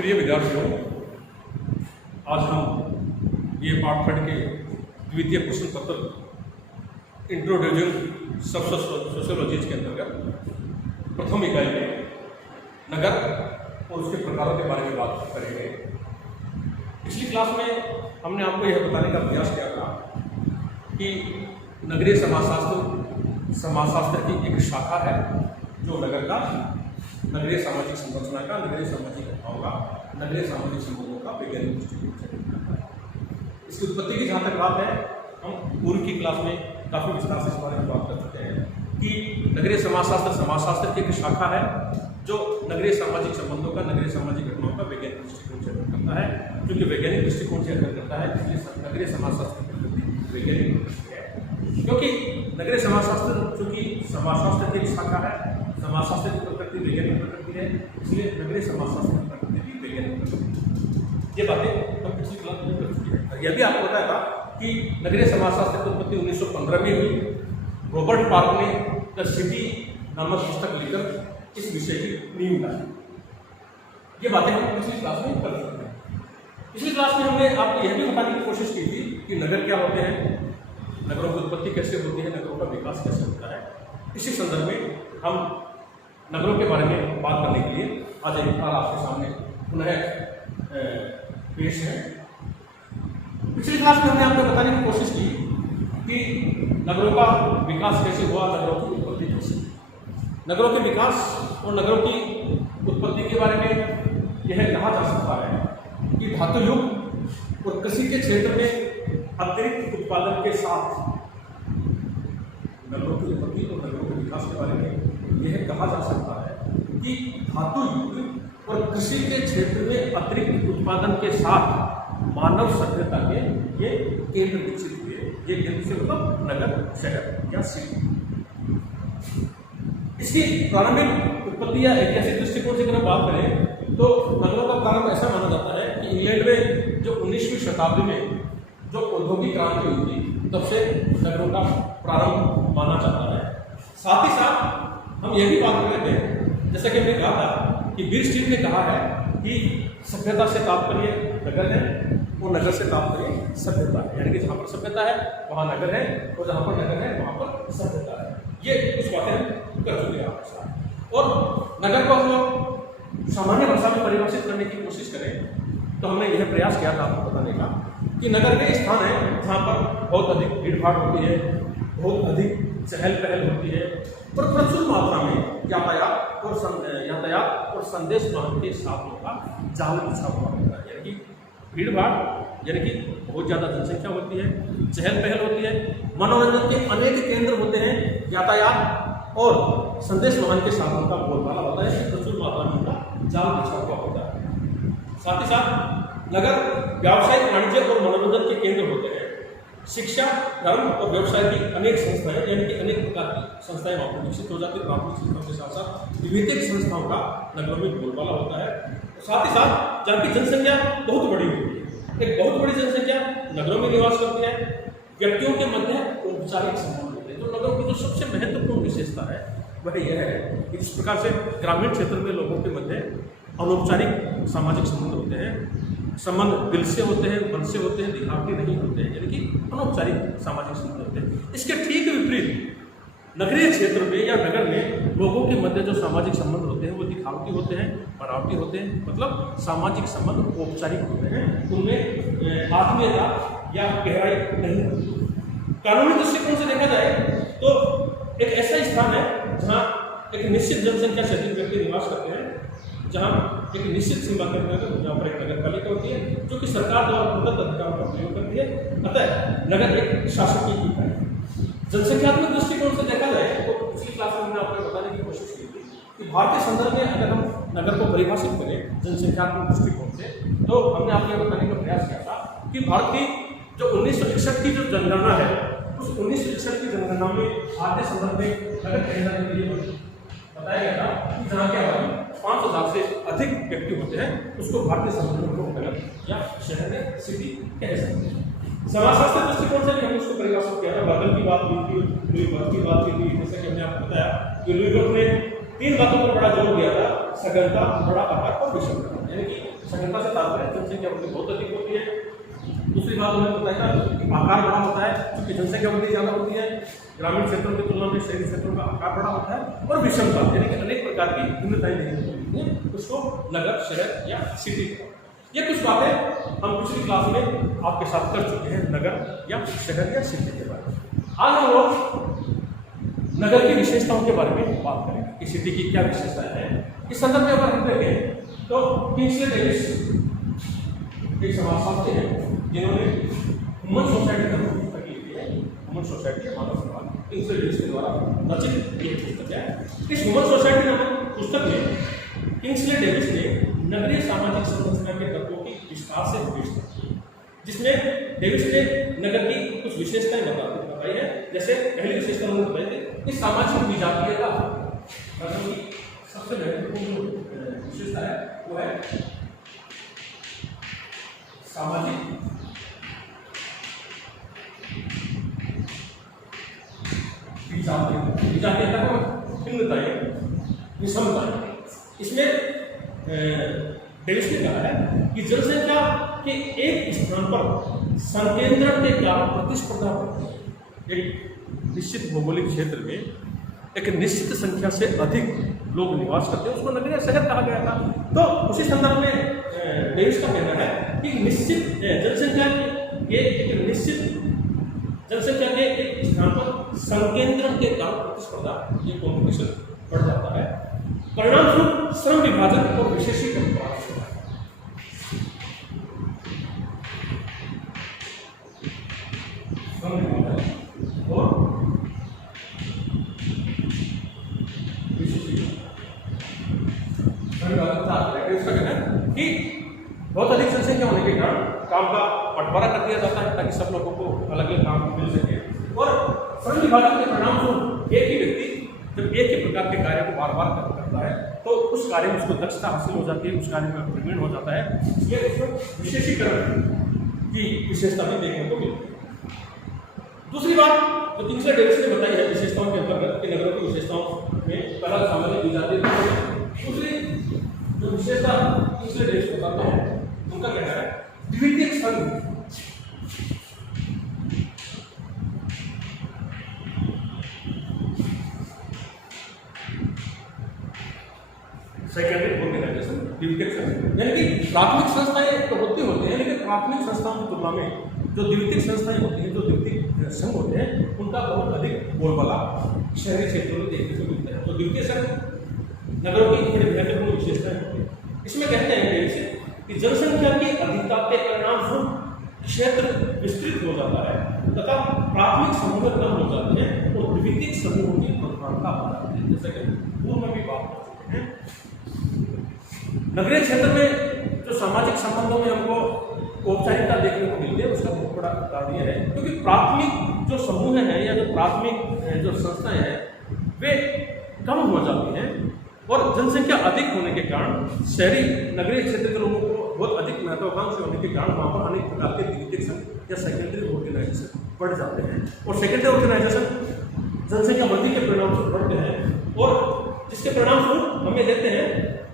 प्रिय विद्यार्थियों, आज हम ये पाठखंड के द्वितीय प्रश्न पत्र इंट्रोड्यूसिंग सोशियोलॉजी के अंतर्गत प्रथम इकाई में नगर और उसके प्रकारों के बारे में बात करेंगे। पिछली क्लास में हमने आपको यह बताने का प्रयास किया था कि नगरीय समाजशास्त्र की एक शाखा है जो नगर का नगरीय सामाजिक संरचना का, नगरीय सामाजिक घटनाओं का, नगरीय सामाजिक संबंधों का वैज्ञानिक दृष्टिकोण से करता है। इसकी उत्पत्ति की जहाँ तक बात है, हम पूर्व की क्लास में काफ़ी विस्तार से इस बारे में बात कर चुके हैं कि नगरीय समाजशास्त्र की एक शाखा है जो नगरीय सामाजिक संबंधों का, नगरीय सामाजिक घटनाओं का वैज्ञानिक दृष्टिकोण से अध्ययन करता है। क्योंकि वैज्ञानिक दृष्टिकोण से अध्ययन करता है, इसलिए नगरीय समाजशास्त्र की प्रकृति वैज्ञानिक दृष्टि है। क्योंकि नगरीय समाजशास्त्र चूंकि समाजशास्त्र की एक शाखा है, समाजशास्त्र की प्रकृति वैज्ञानिक प्रकृति है, इसलिए नगरीय समाजशास्त्र की प्रकृति भी वैज्ञानिक प्रकृति। ये बातें हम पिछली क्लास में कर चुके हैं। यह भी आपको बताया था कि नगरीय समाजशास्त्र की उत्पत्ति 1915 में हुई। रॉबर्ट पार्क ने द सिटी नामक पुस्तक लिखकर इस विषय की नींव डाली। ये बातें हम पिछली क्लास में कर चुके हैं। पिछली क्लास में हमने आपको यह भी बताने की कोशिश की थी कि नगर क्या होते हैं, नगरों की उत्पत्ति कैसे होती है, नगरों का विकास कैसे होता है। इसी संदर्भ में हम नगरों के बारे में बात करने के लिए आज एक बार आपके सामने पुनः पेश है। पिछली क्लास में हमने आपको बताने की कोशिश की कि नगरों का विकास कैसे हुआ, नगरों की उत्पत्ति कैसे हुई। नगरों के विकास और नगरों की उत्पत्ति के बारे में यह कहा जा सकता है कि धातु युग और कृषि के क्षेत्र में अतिरिक्त उत्पादन के साथ नगरों की उत्पत्ति और नगरों के विकास के बारे में यह कहा जा सकता है कि धातु युग और कृषि के क्षेत्र में अतिरिक्त उत्पादन के साथ मानव सभ्यता के ये केंद्र विकसित हुए। ये केंद्र से मतलब नगर, शहर या सिटी। इसकी प्रारंभिक उत्पत्ति या ऐतिहासिक दृष्टिकोण से अगर बात करें तो नगरों का प्रारंभ ऐसा माना जाता है कि इंग्लैंड में जो 19वीं शताब्दी में जो औद्योगिक क्रांति हुई थी, तब से नगरों का प्रारंभ माना जाता है। साथ ही साथ हम यह भी बात कर रहे थे, जैसा कि हमने कहा था कि बीर स्टीव ने कहा है कि सभ्यता से तात्पर्य नगर है और नगर से तात्पर्य सभ्यता है। यानी कि जहाँ पर सभ्यता है वहाँ नगर है और जहाँ पर नगर है वहाँ पर सभ्यता है। ये कुछ बातें हम कर चुके हैं आपके साथ। और नगर को हम सामान्य भाषा में परिभाषित करने की कोशिश करें तो हमने यह प्रयास किया था आपको बताने का कि नगर के स्थान है जहाँ पर बहुत अधिक भीड़ भाड़ होती है, बहुत अधिक चहल पहल होती है और प्रचुर मात्रा में यातायात और संदेश वाहन के साधनों का जाल बिछा हुआ होता है। यानी कि भीड़ भाड़ यानी कि बहुत ज़्यादा जनसंख्या होती है, चहल पहल होती है, मनोरंजन के अनेक केंद्र होते हैं, यातायात और संदेश वाहन के साधनों का बोलबाला होता है, प्रचुर मात्रा में उनका जाल बिछा हुआ होता है। साथ ही साथ नगर व्यावसायिक, वाणिज्य और मनोरंजन के केंद्र होते हैं। शिक्षा, धर्म और व्यवसाय की अनेक संस्थाएं यानी कि अनेक प्रकार की संस्थाएं वहाँ पर विकसित हो जाती है। प्राथमिक संस्थाओं के साथ साथ विभिन्न संस्थाओं का नगरों में बोलबाला होता है। साथ ही साथ जहाँ की जनसंख्या बहुत बड़ी होती है, एक बहुत बड़ी जनसंख्या नगरों में निवास करती है। व्यक्तियों के मध्य औपचारिक संबंध होते हैं। तो नगरों की जो सबसे महत्वपूर्ण विशेषता है वह यह है कि जिस प्रकार से ग्रामीण क्षेत्र में लोगों के मध्य अनौपचारिक सामाजिक संबंध होते हैं, संबंध दिल से होते हैं, मन से होते हैं, दिखावटी नहीं होते हैं, यानी कि अनौपचारिक सामाजिक संबंध होते हैं। इसके ठीक विपरीत नगरीय क्षेत्र में या नगर में लोगों के मध्य जो सामाजिक संबंध होते हैं वो दिखावटी होते हैं, बनावटी होते हैं। मतलब सामाजिक संबंध औपचारिक होते हैं, उनमें आत्मीयता या गहराई नहीं होती। कानूनी दृष्टिकोण से देखा जाए तो एक ऐसा स्थान है जहाँ एक निश्चित जनसंख्या से अधिक व्यक्ति निवास करते हैं, जहाँ एक निश्चित सीमा के अंतर्गत जहाँ पर एक नगर पालिका होती है जो कि सरकार द्वारा प्रदत्त अधिकारों का प्रयोग करती है। अतः नगर एक शासकीय इकाई है। जनसंख्यात्मक दृष्टिकोण से देखा जाए तो पिछली क्लास में हमने आपको बताने की कोशिश की थी कि भारतीय संदर्भ में अगर हम नगर को परिभाषित करें जनसंख्यात्मक दृष्टिकोण से तो हमने आपको यह बताने का प्रयास किया था कि भारत की जो 1961 की जो जनगणना है, उस 1961 की जनगणना में भारतीय संदर्भ में नगर कहे जाने के लिए बताया गया था कि जहाँ क्या आबादी 5,000 से अधिक व्यक्ति होते हैं उसको भारतीय संदर्भ में नगर या शहर में सिटी कह सकते हैं। समाजशास्त्र दृष्टिकोण से भी हमने उसको परिभाषित किया था। बर्गल की बात हुई थी, लुई बर्थ की बात हुई थी। जैसा कि हमने आपको बताया कि लुई बर्थ ने 3 बातों पर बड़ा जोर दिया था। सघनता, बड़ा आकार और विषमता। यानी कि सघनता से तात्पर्य जनसंख्या वृद्धि बहुत अधिक होती है। दूसरी बात हमें बताया कि आकार बड़ा होता है, क्योंकि जनसंख्या वृद्धि ज़्यादा होती है, ग्रामीण क्षेत्रों की तुलना में शहरी क्षेत्रों का आकार बड़ा होता है, और विषमता यानी कि अनेक प्रकार की भिन्नताएं देखने को मिलती हैं, उसको नगर, शहर या सिटी। ये कुछ बातें हम पिछली क्लास में आपके साथ कर चुके हैं, नगर या शहर या सिटी के बारे में। आज हम लोग नगर की विशेषताओं के बारे में बात करेंगे कि सिटी की क्या विशेषताएं हैं। इस संदर्भ में अगर हम देखें तो किंग्सले डेविस एक समाजशास्त्री हैं जिन्होंने ह्यूमन सोसाइटी का पुस्तक लिखी है। ह्यूमन सोसाइटी है मानव समाज, किंग्सले डेविस के द्वारा रचित ये पुस्तक है। इस ह्यूमन सोसाइटी नामक पुस्तक में किंग्सले डेविस ने नगरीय सामाजिक संरचना के तत्वों की विस्तार से विवेचना की, जिसमें डेविस ने नगर की कुछ विशेषताएं बताई है। जैसे पहली विशेषता उन्होंने बताई थी कि सामाजिक विजातीयता नगर की सबसे महत्वपूर्ण विशेषता है, वो है सामाजिक विजातीयता को भिन्नताएं, विषमताएं। इसमें डेविस ने कहा है कि जनसंख्या के एक स्थान पर संकेंद्रण के कारण प्रतिस्पर्धा बढ़ती है। एक निश्चित भौगोलिक क्षेत्र में एक निश्चित संख्या से अधिक लोग निवास करते हैं, उसको नगरीय शहर कहा गया था। तो उसी संदर्भ में डेविस का कहना है कि निश्चित जनसंख्या के एक स्थान पर संकेंद्रण के कारण प्रतिस्पर्धा, ये कॉम्पिटिशन बढ़ जाता है। परिणाम स्वरूप श्रम विभाजन और विशेषीकरण होता है। श्रम विभाजन और विशेषीकरण इसका कहना है कि बहुत अधिक जनसंख्या होने के कारण काम का बंटवारा कर दिया जाता है ताकि सब लोगों को अलग अलग काम मिल सके। और श्रम विभाजन के परिणाम स्वरूप एक ही व्यक्ति जब एक ही प्रकार के कार्य को बार बार करता है तो उस कार्य में उसको दक्षता हासिल हो जाती है, उस कार्य में प्रवीण हो जाता है, इसलिए उसको विशेषीकरण की विशेषता भी देखने को मिलती है। दूसरी बात जो किंग्सले डेविस ने बताई है विशेषताओं के अंतर्गत कि नगरों की विशेषताओं में पहला सामाजिक विजातीय, दूसरी जो विशेषता किंग्सले डेविस बताते हैं उनका कहना है द्वितीयक संघ। सेकेंडरी ऑर्गेनाइजेशन, द्वितीयक संघ, यानी कि प्राथमिक संस्थाएं तो होती हैं, लेकिन प्राथमिक संस्थाओं की तुलना में जो द्वितीयक संस्थाएं होती हैं, जो द्वितीयक संघ होते हैं, उनका बहुत अधिक बोलबाला शहरी क्षेत्रों में देखने को मिलता है। तो द्वितीय संघ नगरों की बड़ी महत्वपूर्ण विशेषताएं होती हैं। इसमें कहते हैं कि जनसंख्या की अधिकता के परिणाम स्वरूप क्षेत्र विस्तृत हो जाता है तथा प्राथमिक समूह कम हो जाते हैं और द्वितीयक समूहों की प्रधानता हो जाती है। जैसे कि पूर्व में भी बात कर चुके हैं, नगरीय क्षेत्र में जो सामाजिक संबंधों में हमको औपचारिकता देखने को मिलती है उसका बहुत बड़ा कारण यह है क्योंकि प्राथमिक जो समूह है या जो प्राथमिक जो संस्थाएं हैं वे कम हो जाती हैं और जनसंख्या अधिक होने के कारण शहरी नगरीय क्षेत्र के लोगों को बहुत अधिक महत्वाकांक्षी होने के कारण वहाँ पर अनेक प्रकार के द्वितीयक संघ या सेकेंडरी ऑर्गेनाइजेशन बढ़ जाते हैं और सेकेंडरी ऑर्गेनाइजेशन जनसंख्या वृद्धि के परिणाम से बढ़ते हैं और जिसके परिणाम स्वरूप हमें देखते हैं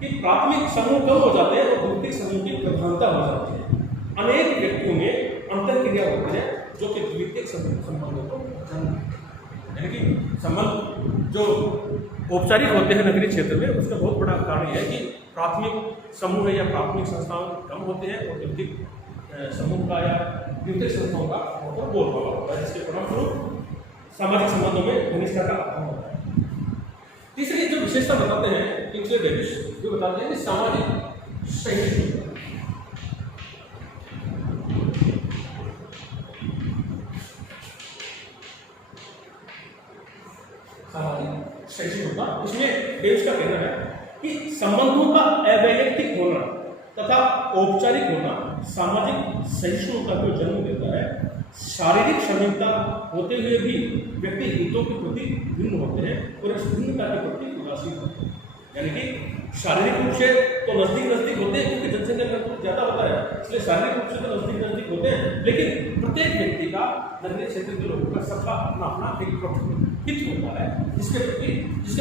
कि प्राथमिक समूह कम हो जाते हैं और द्वितीयक समूह की प्रधानता हो जाती है। अनेक व्यक्तियों में अंतरक्रिया होती है जो कि द्वितीयक संबंधों को यानी कि संबंध जो औपचारिक होते हैं नगरीय क्षेत्र में उसका बहुत बड़ा कारण यह है कि प्राथमिक समूह या प्राथमिक संस्थाओं कम होते हैं और द्वितीयक समूह का या द्वितीयक संस्थाओं का बोलबाला होता है, जिसके परिणाम स्वरूप सामाजिक संबंधों में घनिष्ठता का अभाव होता है। तीसरी जो विशेषता बताते हैं किंग्सले डेविस जो बताते हैं कि सामाजिक सहिष्णुता। सामाजिक सहिष्णुता, इसमें डेविस का कहना है कि संबंधों का अवैयक्तिक होना तथा औपचारिक होना सामाजिक सहिष्णुता को जन्म देता है। शारीरिक क्षमता होते हुए भी व्यक्ति हितों के प्रति भिन्न होते हैं और इस भिन्नता के प्रति उदासीन होते हैं। यानी कि शारीरिक रूप से तो नजदीक होते हैं क्योंकि जनसंख्या का ज़्यादा होता है, इसलिए शारीरिक रूप से तो नजदीक होते हैं, लेकिन प्रत्येक व्यक्ति का नगरीय क्षेत्र के लोगों का सबका अपना अपना एक प्रभुत्व है। हित होता है, जिसके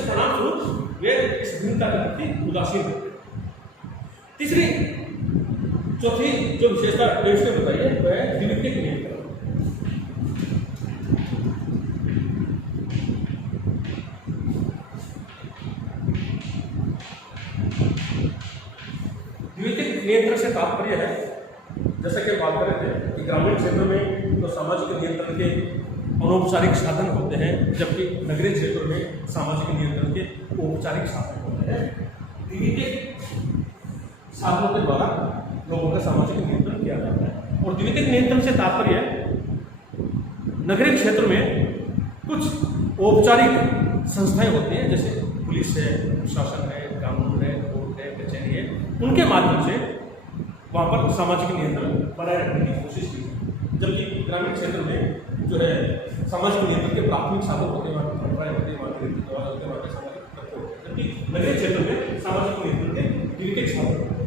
परिणाम स्वरूप वे इस भिन्नता के प्रति उदासीन होते हैं। चौथी जो विशेषता डेविस ने बताई है वह है द्वितीयक नियंत्रण। द्वितीयक नियंत्रण से तात्पर्य है, जैसा कि बात कर रहे थे कि ग्रामीण क्षेत्रों में तो सामाजिक नियंत्रण के अनौपचारिक साधन होते हैं, जबकि नगरीय क्षेत्रों में सामाजिक नियंत्रण के औपचारिक साधन होते हैं। द्वितीयक साधनों के द्वारा लोगों का सामाजिक नियंत्रण किया जाता है। और द्वितीयक नियंत्रण से तात्पर्य नगरीय क्षेत्र में कुछ औपचारिक संस्थाएं होती हैं, जैसे पुलिस है, प्रशासन है, कानून है, कोर्ट है, कचहरी है, उनके माध्यम से वहाँ पर सामाजिक नियंत्रण बनाए रखने की कोशिश की। जबकि ग्रामीण क्षेत्र में जो है सामाजिक नियंत्रण के प्राथमिक साधन होते हैं, वहाँ की परंपराएं होती हैं, वहाँ के रीति रिवाज होते हैं, वहाँ के सामाजिक तत्व होते हैं। जबकि नगरीय क्षेत्र में सामाजिक नियंत्रण के द्वितीयक साधन होते हैं।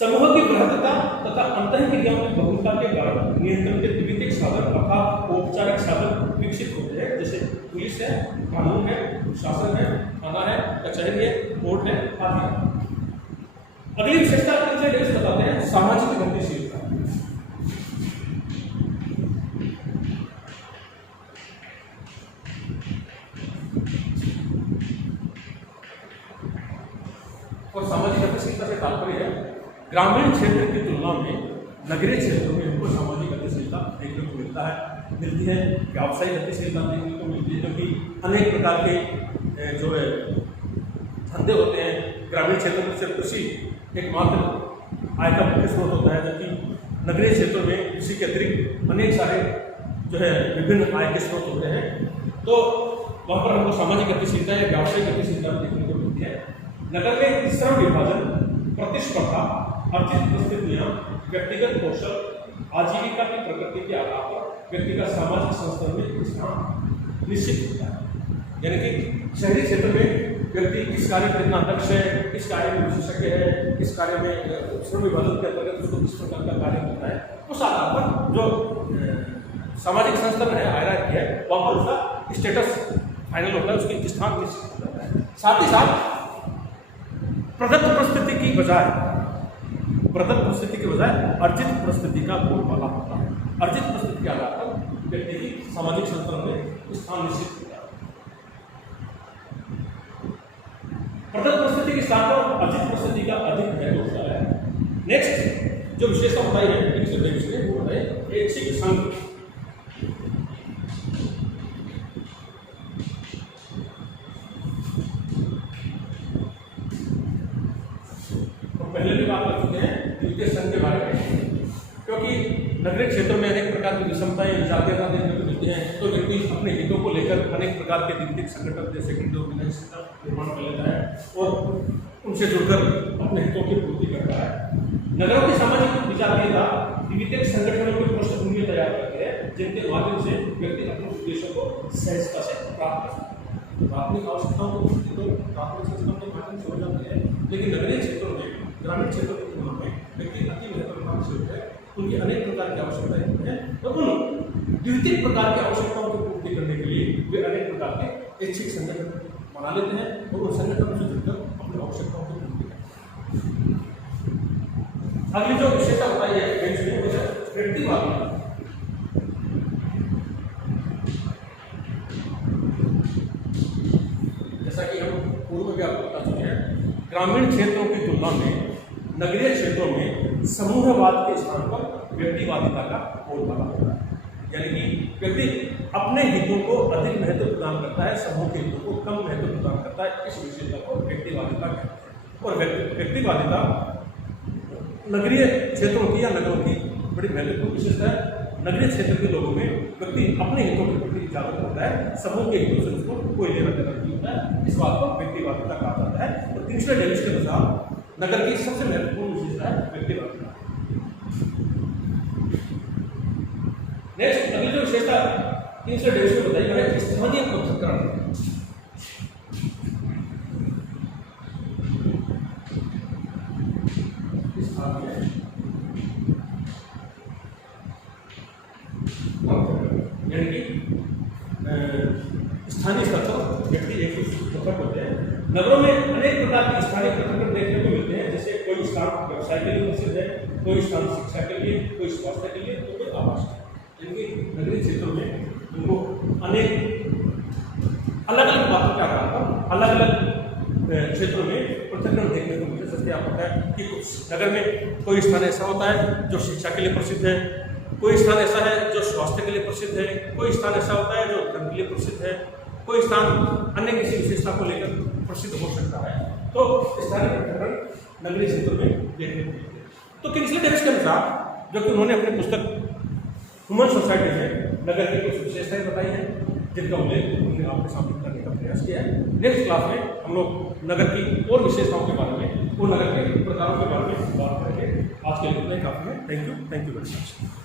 समूह की बृहत्ता तथा अंतःक्रियाओं की बहुलता के कारण नियंत्रण के द्वितीयक साधन अर्थात औपचारिक साधन विकसित होते हैं, जैसे पुलिस है, कानून है, शासन है, थाना है, कचहरी है, कोर्ट है आदि। अगली विशेषता डेविस बताते हैं सामाजिक गतिशीलता। और सामाजिक गतिशीलता से तात्पर्य है ग्रामीण क्षेत्र की तुलना में नगरीय क्षेत्रों में हमको सामाजिक गतिशीलता देखने को मिलती है, व्यावसायिक गतिशीलता देखने को मिलती है, क्योंकि अनेक प्रकार के जो है धंधे होते हैं। ग्रामीण क्षेत्र में सिर्फ कृषि एकमात्र आय का मुख्य स्रोत होता है, जबकि नगरीय क्षेत्रों में कृषि के अतिरिक्त अनेक सारे जो है विभिन्न आय के स्रोत होते हैं। तो वहाँ पर हमको सामाजिक गतिशीलता या व्यावसायिक गतिशीलता देखने को मिलती है। नगर में श्रम विभाजन, प्रतिस्पर्धा, आर्थिक परिस्थितियाँ, व्यक्तिगत कौशल, आजीविका की प्रकृति के आधार पर व्यक्ति का सामाजिक संस्थान में स्थान निश्चित होता है। यानी कि शहरी क्षेत्र में व्यक्ति किस कार्य में कितना दक्ष है, किस कार्य में विशेषज्ञ है, किस कार्य में श्रम विभाजन के अंतर्गत उसको किस प्रकार का कार्य होता है, उस आधार पर जो सामाजिक संस्थान है, हायरार्की है, वहाँ पर उसका स्टेटस फाइनल होता है, उसकी स्थान निश्चित हो जाता है। साथ ही साथ प्रदत्त परिस्थिति की बजाय अर्जित परिस्थिति का बोलबाला होता है। अर्जित परिस्थिति के आधार पर व्यक्ति की सामाजिक संस्थान में स्थान निश्चित होता है। प्रदत्त परिस्थिति के साथ और अर्जित परिस्थिति का अधिक महत्व होता है। नेक्स्ट जो विशेषता बताई है वो बताए ऐच्छिक संघ। पहले भी बात कर चुके हैं द्वितीय संघ के बारे में, क्योंकि नगरीय क्षेत्रों में अनेक प्रकार की विषमताएं जातीयता देखने को मिलती हैं, तो व्यक्ति अपने हितों को लेकर अनेक प्रकार के द्वितीयक संगठन जैसे कि ऑर्गेनाइजेशन का निर्माण कर लेता है और उनसे जुड़कर अपने हितों की पूर्ति करता है। नगरों की सामाजिक विजातीयता द्वितीयक संगठनों की पृष्ठभूमि तैयार करती है, जिनके माध्यम से व्यक्ति अपने उद्देश्यों को सहजता से प्राप्त कर सकता है। प्राथमिक आवश्यकताओं को प्राथमिक संस्थाओं के माध्यम से हो जाती है, लेकिन नगरीय क्षेत्रों में, ग्रामीण क्षेत्रों की तुलना में व्यक्ति अति महत्वपूर्ण क्षेत्र है, उनकी अनेक प्रकार की आवश्यकताएं होती हैं, तो उन द्वितीय प्रकार की आवश्यकताओं की पूर्ति करने के लिए वे अनेक प्रकार के ऐच्छिक संगठन बना लेते हैं और उन संगठनों से जुड़कर अपनी आवश्यकताओं की पूर्ति करते हैं। अगली जो विशेषता बताई है व्यक्तिवादी। जैसा कि हम पूर्व में भी आपको बता चुके हैं, ग्रामीण क्षेत्रों की तुलना में नगरीय क्षेत्रों में समूहवाद के स्थान पर व्यक्तिवादिता का बोलबाला होता है। यानी कि व्यक्ति अपने हितों को अधिक महत्व प्रदान करता है, समूह के हितों को कम महत्व प्रदान करता है। इस विशेषता को व्यक्तिवादिता कहते हैं। और व्यक्तिवादिता नगरीय क्षेत्रों की या नगरों की बड़ी महत्वपूर्ण विशेषता है। नगरीय क्षेत्र के लोगों में व्यक्ति अपने हितों के प्रति जागरूक होता है, समूह के हितों से उसको कोई लेना देना नहीं होता है। इस बात को व्यक्तिवादिता कहा जाता है। और तीसरे डेविस के अनुसार नगर की सबसे महत्वपूर्ण विशेषता है व्यक्तिवादिता। नेक्स्ट अगली जो विशेषता तीसरे डेविस में बताई है स्थानीय पृथक्करण। यानी कि प्रकार के स्थानीय पृथक्करण देखने को मिलते हैं, जैसे कोई स्थान व्यवसाय के लिए प्रसिद्ध है, कोई स्थान शिक्षा के लिए, कोई स्वास्थ्य के लिए, तो कोई आवास के लिए। इनके नगरीय क्षेत्रों में उनको अनेक अलग अलग बातों के आधार पर अलग अलग क्षेत्रों में पृथक्करण देखने को मिलते हैं। जैसे आपको पता है कि कुछ नगर में कोई स्थान ऐसा होता है जो शिक्षा के लिए प्रसिद्ध है, कोई स्थान ऐसा है जो स्वास्थ्य के लिए प्रसिद्ध है, कोई स्थान ऐसा होता है जो धर्म के लिए प्रसिद्ध है, कोई स्थान अन्य किसी विशेषता को लेकर प्रसिद्ध हो सकता है। तो स्थानीय पृथक्करण नगरीय क्षेत्रों में देखने को मिलते हैं। तो किंग्सले डेविस के अनुसार जो कि उन्होंने अपनी पुस्तक ह्यूमन सोसाइटी में नगर की कुछ विशेषताएं बताई हैं, जिनका उल्लेख उन्होंने आपके सामने करने का प्रयास किया है। नेक्स्ट क्लास में हम लोग नगर की और विशेषताओं के बारे में, वो नगर के प्रकारों के बारे में बात करेंगे। आज के लिए इतना ही काफी है। Thank you very much.